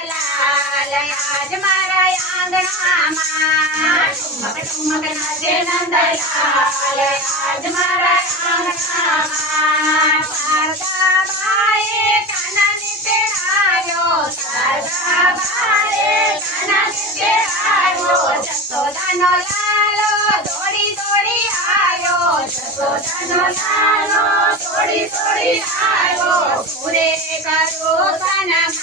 લાલ આજ મારા આંગણામાં ઠુમક ઠુમક નાચે નંદલાલ આજ મારા આંગણામાં શારદાબાઈએ કાનાને તેડાવ્યો શારદાબાઈએ કાનાને તેડાવ્યો જશોદાનો લાલો દોડી દોડી આવ્યો જશોદાનો લાલો દોડી દોડી આવ્યો પૂરે કરો સન્માન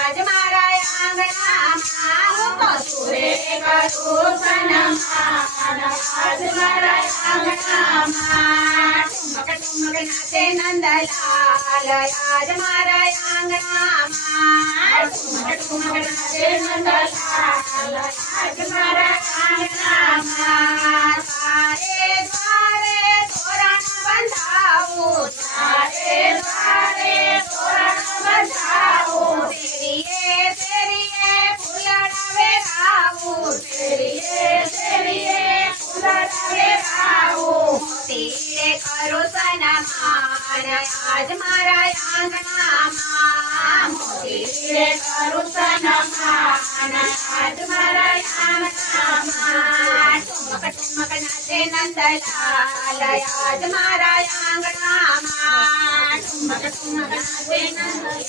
આજ મારા આંગણામાં હું તો પૂરે કરું સન્માન આજ મારા આંગણામાં ઠુમક ઠુમક નાચે નંદલાલ આજ મારા આંગણામાં ઠુમક ઠુમક નાચે નંદલાલ આજ મારા આંગણામાં તારે દ્વારે તોરણ બંધાવું તારે દ્વારે તોરણ બંધાવું શેરીએ શેરીએ ફૂલડા વેરાવું શેરીએ શેરીએ ફૂલડા વેરાવું મોતીડે કરું સન્માન આજ મારા આંગણામાં મોતીડે કરું સન્માન આજ મારા આંગણામાં ઠુમક ઠુમક નાચે નંદલાલ આજ મારા આંગણામાં ઠુમક ઠુમક નાચે નંદલાલ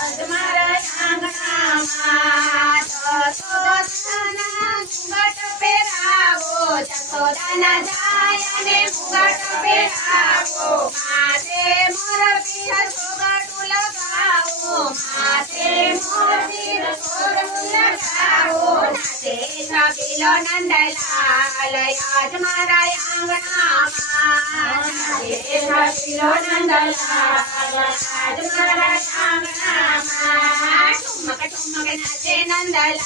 આજ મારા આંગણામાં જશોદાના ઘૂંઘટ પહેરાવો જશોદાના જાય અને ઘૂંઘટ પહેરાવો માથે મોરપીંછ સોગડું લગાવો માથે મોરપીંછ સોગડું લગાવો નાચે છબીલો નંદલાલ આજ મારા આંગણામાં નાચે છબીલો નંદલાલ આજ મારા આંગણામાં ઠુમક ઠુમક નાચે નંદલાલ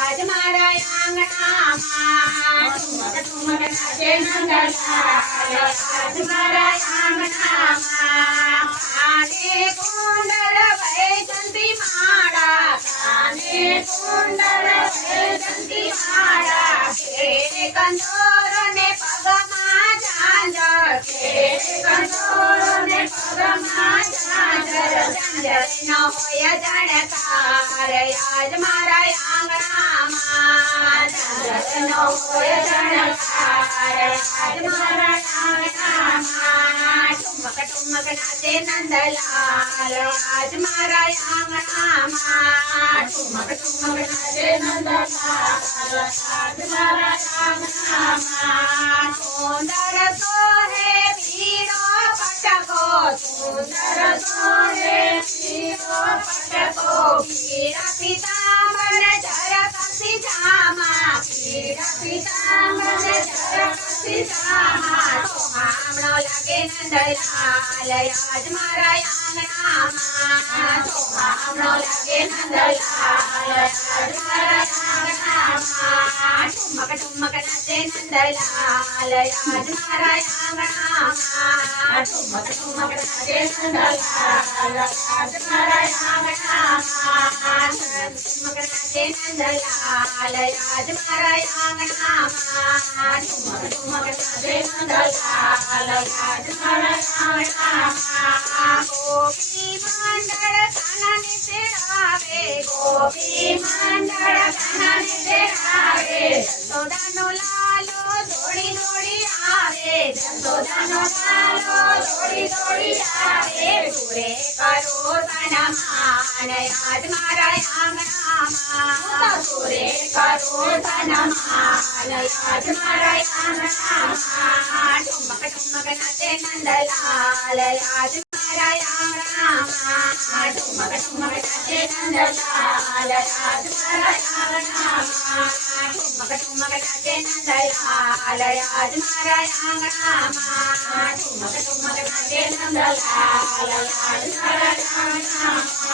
આજ મારા આંગણામાં ઠુમક ઠુમક નાચે નંદલાલ આજ મારા આંગણામાં કાને કુંડળ વૈજંતી માળા કાને કુંડળ વૈજંતી માળા ઘેરે કંદોરો ને પગમાં ઝાંઝર ઘેરે કંદોરો ને પગમાં ઝાંઝર ઝાંઝર ન હોય જણકાર આજ મારા આંગણામાં ઝાંઝર ન હોય જણકાર આજ મારા આંગણામાં ઠુમક ઠુમક નાચે નંદલાલ આજ મારા આંગણામાં ઠુમક ઠુમક નાચે નંદલાલ આજ મારા આંગણામાં સુંદર સોહે પીળો પટકો સુંદર સોહે પીળો પટકો પીળા પીતાંબર ઝરકતી જામા પીળા પીતાંબર ઝરકતી જામા સોહામણો લાગે નંદલાલ આજ મારા આંગણામાં સોહામણો લાગે નંદલાલ આજ મારા આંગણામાં ઠુમક ઠુમક નાચે નંદલાલ આજ મારા આંગણામાં ઠુમક ઠુમક નાચે નંદલાલ આજ મારા આંગણામાં ઠુમક નાચે નંદલાલ આજ મારા આંગણામાં ઠુમક ઠુમક નાચે નંદલાલ આજ મારા આંગણામાં ગોપી મંડળ કાનાને તેડાવે ગોપી મંડળ કાનાને તેડાવે જશોદાનો લાલો દોડી દોડી આવે જશોદાનો લાલો દોડી દોડી આવે પૂરે કરો સન્માન આજ મારા આંગણામાં પૂરે કરો સન્માન આજ મારા આંગણામાં ઠુમક ઠુમક નાચે નંદલાલ આજ મારા આંગણામાં ઠુમક ઠુમક નાચે નંદલાલ આજ મારા આંગણામાં ઠુમક ઠુમક નાચે નંદલાલ આજ મારા આંગણામાં ઠુમક ઠુમક નાચે નંદલાલ આજ મારા આંગણામાં